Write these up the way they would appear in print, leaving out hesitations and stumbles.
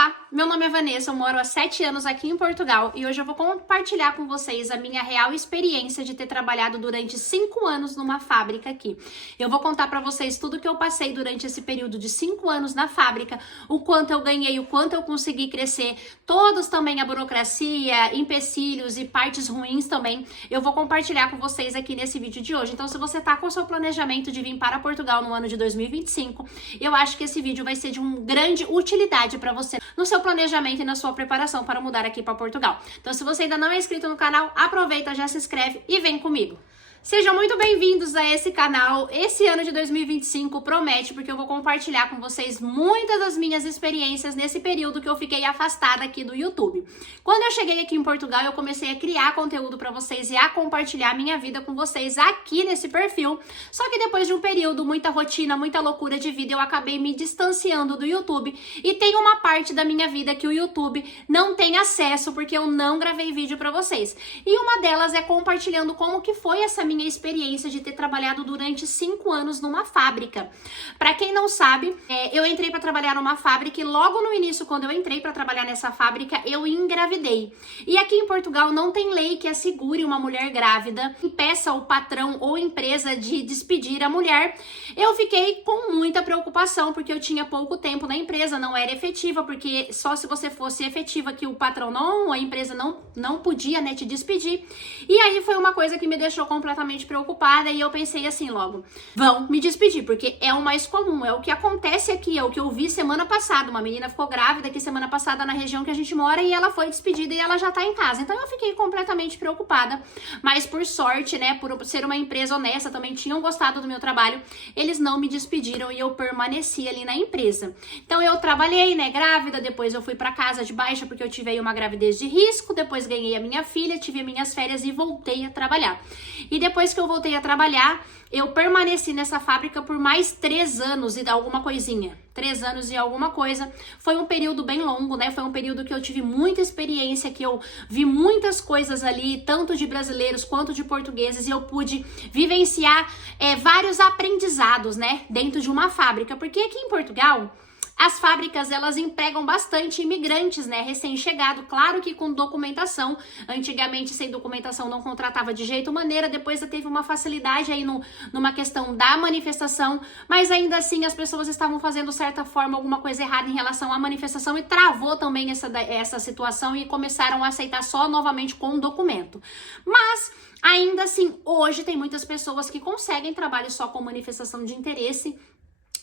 Olá, meu nome é Vanessa, eu moro há 7 anos aqui em Portugal e hoje eu vou compartilhar com vocês a minha real experiência de ter trabalhado durante 5 anos numa fábrica aqui. Eu vou contar pra vocês tudo que eu passei durante esse período de 5 anos na fábrica, o quanto eu ganhei, o quanto eu consegui crescer, todos também a burocracia, empecilhos e partes ruins também, eu vou compartilhar com vocês aqui nesse vídeo de hoje. Então, se você tá com o seu planejamento de vir para Portugal no ano de 2025, eu acho que esse vídeo vai ser de uma grande utilidade para você no seu planejamento e na sua preparação para mudar aqui para Portugal. Então, se você ainda não é inscrito no canal, aproveita, já se inscreve e vem comigo. Sejam muito bem-vindos a esse canal. Esse ano de 2025 promete, porque eu vou compartilhar com vocês muitas das minhas experiências nesse período que eu fiquei afastada aqui do YouTube. Quando eu cheguei aqui em Portugal, eu comecei a criar conteúdo para vocês e a compartilhar minha vida com vocês aqui nesse perfil. Só que depois de um período, muita rotina, muita loucura de vida, eu acabei me distanciando do YouTube e tem uma parte da minha vida que o YouTube não tem acesso porque eu não gravei vídeo para vocês. E uma delas é compartilhando como que foi essa minha experiência de ter trabalhado durante 5 anos numa fábrica. Para quem não sabe, eu entrei para trabalhar numa fábrica e logo no início, quando eu entrei para trabalhar nessa fábrica, eu engravidei. E aqui em Portugal não tem lei que assegure uma mulher grávida, impeça o patrão ou empresa de despedir a mulher. Eu fiquei com muita preocupação porque eu tinha pouco tempo na empresa, não era efetiva, porque só se você fosse efetiva que o patrão não, a empresa não podia, né, te despedir. E aí foi uma coisa que me deixou completamente preocupada e eu pensei assim logo, vão me despedir, porque é o mais comum, é o que acontece aqui, é o que eu vi semana passada, uma menina ficou grávida aqui semana passada na região que a gente mora e ela foi despedida e ela já tá em casa, então eu fiquei completamente preocupada, mas por sorte, né, por ser uma empresa honesta, também tinham gostado do meu trabalho, eles não me despediram e eu permaneci ali na empresa. Então eu trabalhei, né, grávida, depois eu fui pra casa de baixa porque eu tive aí uma gravidez de risco, depois ganhei a minha filha, tive minhas férias e voltei a trabalhar. E depois que eu voltei a trabalhar, eu permaneci nessa fábrica por mais 3 anos e alguma coisinha. 3 anos e alguma coisa. Foi um período bem longo, né? Foi um período que eu tive muita experiência, que eu vi muitas coisas ali, tanto de brasileiros quanto de portugueses, e eu pude vivenciar vários aprendizados, né? Dentro de uma fábrica. Porque aqui em Portugal, as fábricas, elas empregam bastante imigrantes, né, recém-chegado, claro que com documentação. Antigamente, sem documentação, não contratava de jeito maneira, depois teve uma facilidade aí numa questão da manifestação, mas ainda assim as pessoas estavam fazendo, de certa forma, alguma coisa errada em relação à manifestação e travou também essa situação e começaram a aceitar só novamente com documento. Mas ainda assim, hoje tem muitas pessoas que conseguem trabalho só com manifestação de interesse,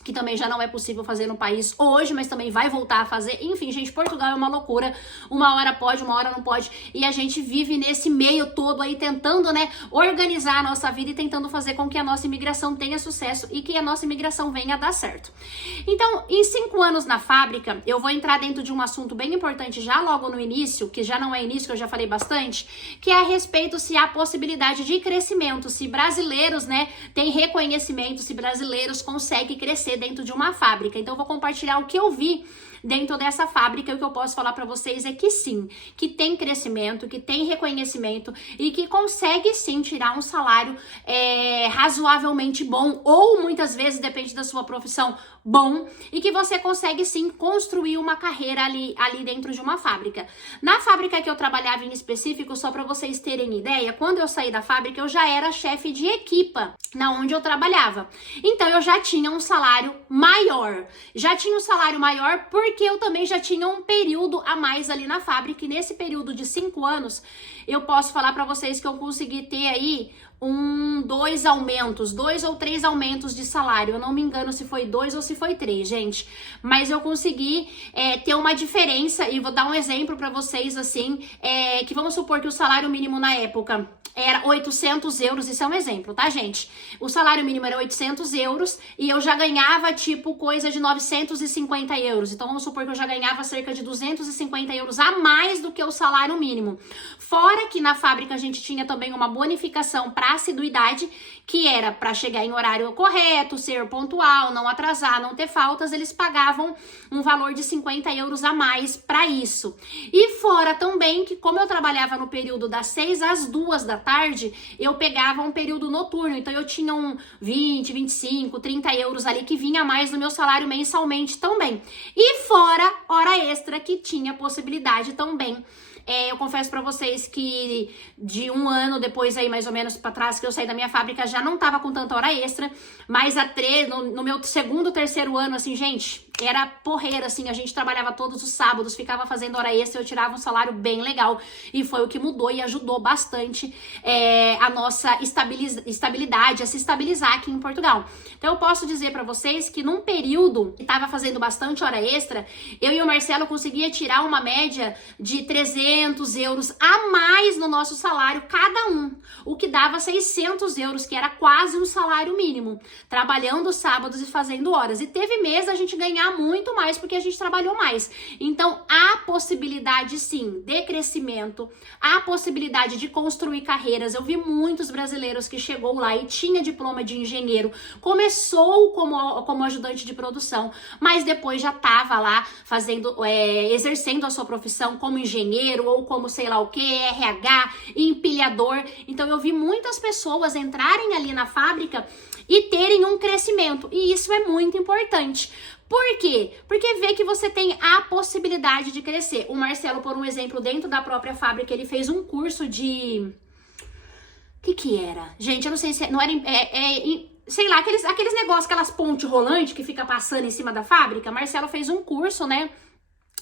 que também já não é possível fazer no país hoje, mas também vai voltar a fazer. Enfim, gente, Portugal é uma loucura. Uma hora pode, uma hora não pode. E a gente vive nesse meio todo aí, tentando, né, organizar a nossa vida e tentando fazer com que a nossa imigração tenha sucesso e que a nossa imigração venha a dar certo. Então, em 5 anos na fábrica, eu vou entrar dentro de um assunto bem importante já logo no início, que já não é início, que eu já falei bastante, que é a respeito se há possibilidade de crescimento, se brasileiros, né, têm reconhecimento, se brasileiros conseguem crescer dentro de uma fábrica. Então eu vou compartilhar o que eu vi dentro dessa fábrica e o que eu posso falar para vocês é que sim, que tem crescimento, que tem reconhecimento e que consegue sim tirar um salário razoavelmente bom ou muitas vezes, depende da sua profissão, bom, e que você consegue sim construir uma carreira ali dentro de uma fábrica. Na fábrica que eu trabalhava em específico, só para vocês terem ideia, quando eu saí da fábrica eu já era chefe de equipa na onde eu trabalhava. Então eu já tinha um salário maior. Já tinha um salário maior porque eu também já tinha um período a mais ali na fábrica e nesse período de 5 anos eu posso falar para vocês que eu consegui ter aí 2 ou 3 aumentos de salário. Eu não me engano se foi 2 ou se foi 3, gente. Mas eu consegui ter uma diferença e vou dar um exemplo para vocês assim, que vamos supor que o salário mínimo na época era 800 euros, isso é um exemplo, tá, gente? O salário mínimo era 800 euros e eu já ganhava, tipo, coisa de 950 euros. Então, vamos supor que eu já ganhava cerca de 250 euros a mais do que o salário mínimo. Fora que na fábrica a gente tinha também uma bonificação para assiduidade, que era para chegar em horário correto, ser pontual, não atrasar, não ter faltas, eles pagavam um valor de 50 euros a mais para isso. E fora também que, como eu trabalhava no período das 6 às 2 da tarde, eu pegava um período noturno, então eu tinha 20, 25, 30 euros ali que vinha a mais no meu salário mensalmente também. E fora hora extra que tinha possibilidade também. Eu confesso pra vocês que de um ano depois aí, mais ou menos pra trás, que eu saí da minha fábrica, já não tava com tanta hora extra, mas no meu segundo, terceiro ano, assim, gente, era porreira, assim, a gente trabalhava todos os sábados, ficava fazendo hora extra, eu tirava um salário bem legal, e foi o que mudou e ajudou bastante a nossa estabilidade, a se estabilizar aqui em Portugal. Então eu posso dizer pra vocês que num período que tava fazendo bastante hora extra, eu e o Marcelo conseguia tirar uma média de 300 euros a mais no nosso salário cada um, o que dava 600 euros, que era quase um salário mínimo, trabalhando sábados e fazendo horas. E teve mês a gente ganhar muito mais porque a gente trabalhou mais. Então há possibilidade sim de crescimento, há possibilidade de construir carreiras. Eu vi muitos brasileiros que chegou lá e tinha diploma de engenheiro, começou como ajudante de produção, mas depois já estava lá exercendo a sua profissão como engenheiro ou como sei lá o que, RH, empilhador. Então eu vi muitas pessoas entrarem ali na fábrica e terem um crescimento, e isso é muito importante. Por quê? Porque vê que você tem a possibilidade de crescer. O Marcelo, por um exemplo, dentro da própria fábrica, ele fez um curso de... O que era? Gente, eu não sei se... Não era... sei lá, aqueles negócios, aquelas pontes rolantes que fica passando em cima da fábrica. Marcelo fez um curso, né,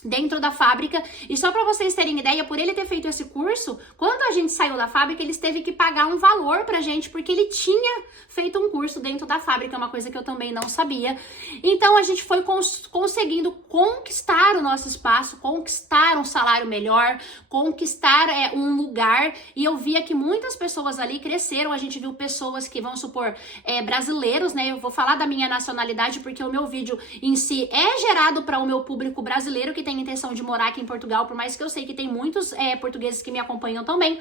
dentro da fábrica, e só para vocês terem ideia, por ele ter feito esse curso, quando a gente saiu da fábrica, eles teve que pagar um valor pra gente, porque ele tinha feito um curso dentro da fábrica, uma coisa que eu também não sabia. Então a gente foi conseguindo conquistar o nosso espaço, conquistar um salário melhor, conquistar um lugar, e eu via que muitas pessoas ali cresceram. A gente viu pessoas que, vamos supor, brasileiros, né, eu vou falar da minha nacionalidade, porque o meu vídeo em si é gerado para o meu público brasileiro, que tem intenção de morar aqui em Portugal, por mais que eu sei que tem muitos portugueses que me acompanham também,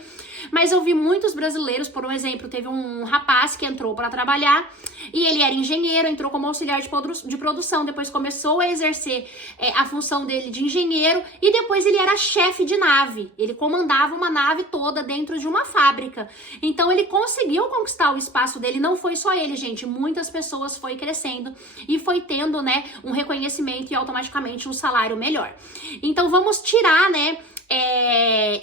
mas eu vi muitos brasileiros. Por um exemplo, teve um rapaz que entrou para trabalhar e ele era engenheiro, entrou como auxiliar de produção, depois começou a exercer a função dele de engenheiro, e depois ele era chefe de nave, ele comandava uma nave toda dentro de uma fábrica. Então ele conseguiu conquistar o espaço dele. Não foi só ele, gente, muitas pessoas foi crescendo e foi tendo, né, um reconhecimento e automaticamente um salário melhor. Então vamos tirar, né,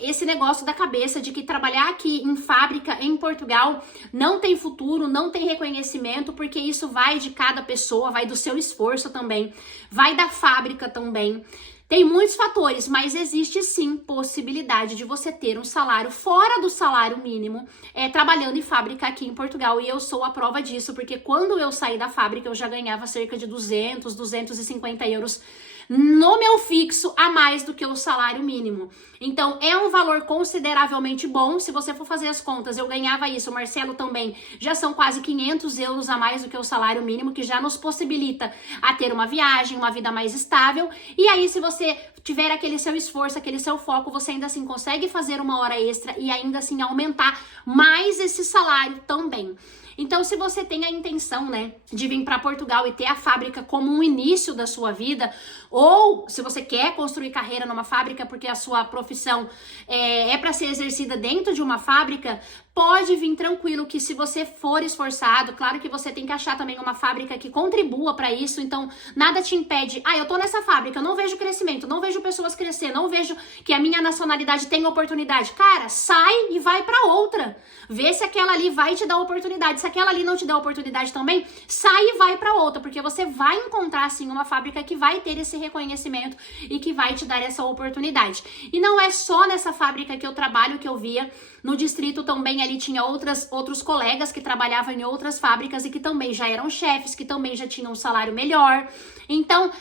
esse negócio da cabeça de que trabalhar aqui em fábrica em Portugal não tem futuro, não tem reconhecimento, porque isso vai de cada pessoa, vai do seu esforço também, vai da fábrica também. Tem muitos fatores, mas existe sim possibilidade de você ter um salário fora do salário mínimo trabalhando em fábrica aqui em Portugal. E eu sou a prova disso, porque quando eu saí da fábrica eu já ganhava cerca de 200, 250 euros no meu fixo a mais do que o salário mínimo. Então é um valor consideravelmente bom. Se você for fazer as contas, eu ganhava isso, o Marcelo também, já são quase 500 euros a mais do que o salário mínimo, que já nos possibilita a ter uma viagem, uma vida mais estável. E aí, se você tiver aquele seu esforço, aquele seu foco, você ainda assim consegue fazer uma hora extra e ainda assim aumentar mais esse salário também. Então, se você tem a intenção, né, de vir para Portugal e ter a fábrica como um início da sua vida, ou se você quer construir carreira numa fábrica porque a sua profissão é para ser exercida dentro de uma fábrica, pode vir tranquilo, que se você for esforçado, claro que você tem que achar também uma fábrica que contribua para isso. Então nada te impede, eu tô nessa fábrica, eu não vejo crescimento, não vejo pessoas crescer, não vejo que a minha nacionalidade tem oportunidade. Cara, sai e vai para outra, vê se aquela ali vai te dar oportunidade. Se aquela ali não te der oportunidade também, sai e vai para outra, porque você vai encontrar sim uma fábrica que vai ter esse reconhecimento e que vai te dar essa oportunidade. E não é só nessa fábrica que eu trabalho, que eu via no distrito também, ali tinha outros colegas que trabalhavam em outras fábricas e que também já eram chefes, que também já tinham um salário melhor. Então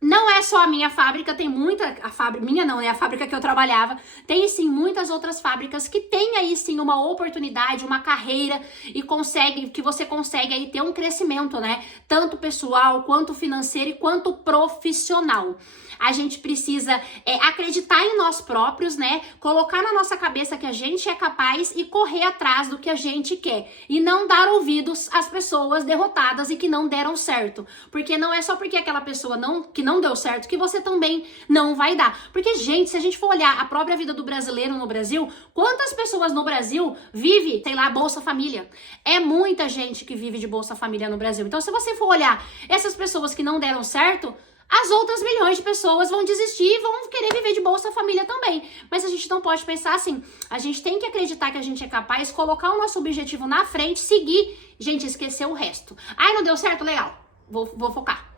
não é só a minha fábrica, tem muita, minha não, né, a fábrica que eu trabalhava, tem sim muitas outras fábricas que tem aí sim uma oportunidade, uma carreira, e que você consegue aí ter um crescimento, né, tanto pessoal, quanto financeiro e quanto profissional. A gente precisa acreditar em nós próprios, né, colocar na nossa cabeça que a gente é capaz e correr atrás do que a gente quer, e não dar ouvidos às pessoas derrotadas e que não deram certo, porque não é só porque aquela pessoa que não deu certo que você também não vai dar. Porque, gente, se a gente for olhar a própria vida do brasileiro no Brasil, quantas pessoas no Brasil vive, sei lá, Bolsa Família? É muita gente que vive de Bolsa Família no Brasil. Então, se você for olhar essas pessoas que não deram certo, as outras milhões de pessoas vão desistir e vão querer viver de Bolsa Família também. Mas a gente não pode pensar assim. A gente tem que acreditar que a gente é capaz, colocar o nosso objetivo na frente, seguir, gente, esquecer o resto. Ai, não deu certo? Legal. Vou focar.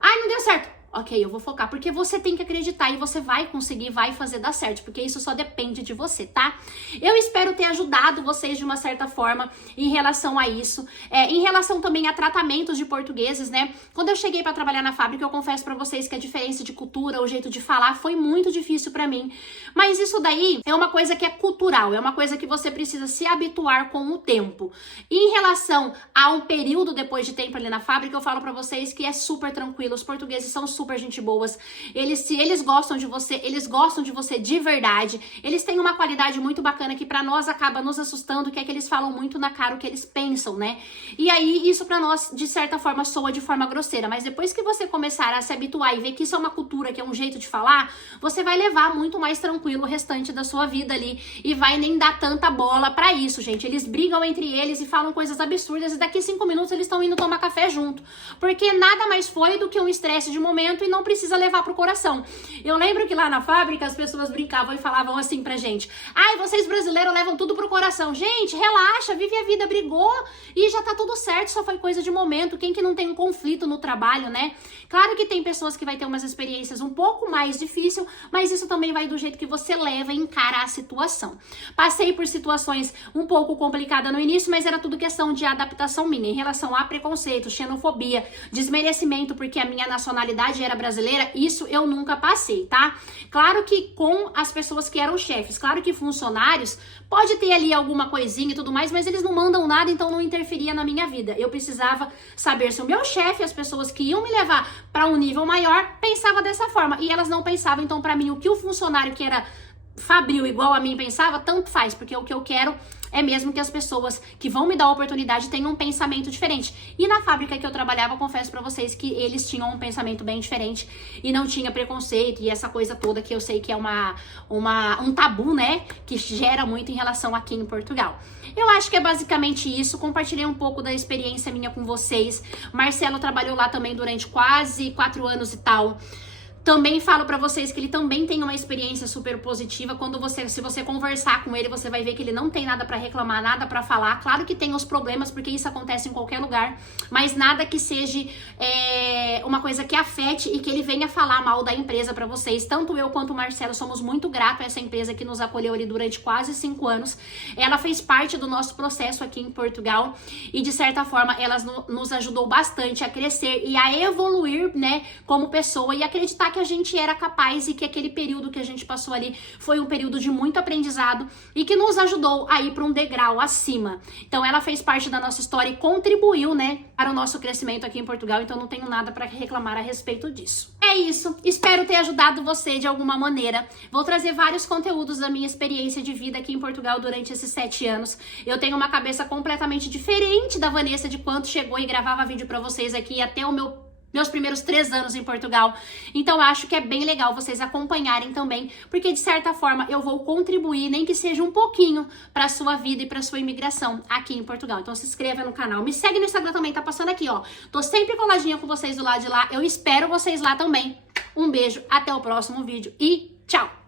Ai, não deu certo. Ok, eu vou focar, porque você tem que acreditar e você vai conseguir, vai fazer dar certo, porque isso só depende de você, tá? Eu espero ter ajudado vocês de uma certa forma em relação a isso, em relação também a tratamentos de portugueses, né? Quando eu cheguei pra trabalhar na fábrica, eu confesso pra vocês que a diferença de cultura, o jeito de falar foi muito difícil pra mim, mas isso daí é uma coisa que é cultural, é uma coisa que você precisa se habituar com o tempo. Em relação a um período depois de tempo ali na fábrica, eu falo pra vocês que é super tranquilo, os portugueses são super gente boas, se eles gostam de você de verdade, eles têm uma qualidade muito bacana que pra nós acaba nos assustando, que é que eles falam muito na cara o que eles pensam, né? E aí isso pra nós de certa forma soa de forma grosseira, mas depois que você começar a se habituar e ver que isso é uma cultura, que é um jeito de falar, você vai levar muito mais tranquilo o restante da sua vida ali e vai nem dar tanta bola pra isso, gente. Eles brigam entre eles e falam coisas absurdas e daqui 5 minutos eles estão indo tomar café junto, porque nada mais foi do que um estresse de momento e não precisa levar pro coração. Eu lembro que lá na fábrica as pessoas brincavam e falavam assim pra gente: ai, vocês brasileiros levam tudo pro coração. Gente, relaxa, vive a vida, brigou e já tá tudo certo, só foi coisa de momento. Quem que não tem um conflito no trabalho, né? Claro que tem pessoas que vai ter umas experiências um pouco mais difícil, mas isso também vai do jeito que você leva e encara a situação. Passei por situações um pouco complicadas no início, mas era tudo questão de adaptação minha, em relação a preconceito, xenofobia, desmerecimento, porque a minha nacionalidade era brasileira, isso eu nunca passei, tá? Claro que com as pessoas que eram chefes, claro que funcionários, pode ter ali alguma coisinha e tudo mais, mas eles não mandam nada, então não interferia na minha vida. Eu precisava saber se o meu chefe, as pessoas que iam me levar para um nível maior, pensava dessa forma, e elas não pensavam, então para mim o que o funcionário que era fabril igual a mim pensava, tanto faz, porque o que eu quero é mesmo que as pessoas que vão me dar a oportunidade tenham um pensamento diferente. E na fábrica que eu trabalhava, eu confesso pra vocês que eles tinham um pensamento bem diferente e não tinha preconceito e essa coisa toda que eu sei que é um tabu, né? Que gera muito em relação aqui em Portugal. Eu acho que é basicamente isso. Compartilhei um pouco da experiência minha com vocês. Marcelo trabalhou lá também durante quase 4 anos e tal. Também falo pra vocês que ele também tem uma experiência super positiva. Se você conversar com ele, você vai ver que ele não tem nada pra reclamar, nada pra falar. Claro que tem os problemas, porque isso acontece em qualquer lugar, mas nada que seja uma coisa que afete e que ele venha falar mal da empresa pra vocês. Tanto eu quanto o Marcelo somos muito gratos a essa empresa que nos acolheu ali durante quase 5 anos. Ela fez parte do nosso processo aqui em Portugal e, de certa forma, ela nos ajudou bastante a crescer e a evoluir, né, como pessoa e acreditar que a gente era capaz e que aquele período que a gente passou ali foi um período de muito aprendizado e que nos ajudou a ir para um degrau acima. Então ela fez parte da nossa história e contribuiu, né, para o nosso crescimento aqui em Portugal, então não tenho nada para reclamar a respeito disso. É isso, espero ter ajudado você de alguma maneira. Vou trazer vários conteúdos da minha experiência de vida aqui em Portugal durante esses 7 anos. Eu tenho uma cabeça completamente diferente da Vanessa de quando chegou e gravava vídeo para vocês aqui até meus primeiros 3 anos em Portugal. Então acho que é bem legal vocês acompanharem também, porque de certa forma eu vou contribuir, nem que seja um pouquinho, pra sua vida e pra sua imigração aqui em Portugal. Então se inscreva no canal, me segue no Instagram também, tá passando aqui, ó. Tô sempre coladinha com vocês do lado de lá, eu espero vocês lá também. Um beijo, até o próximo vídeo e tchau!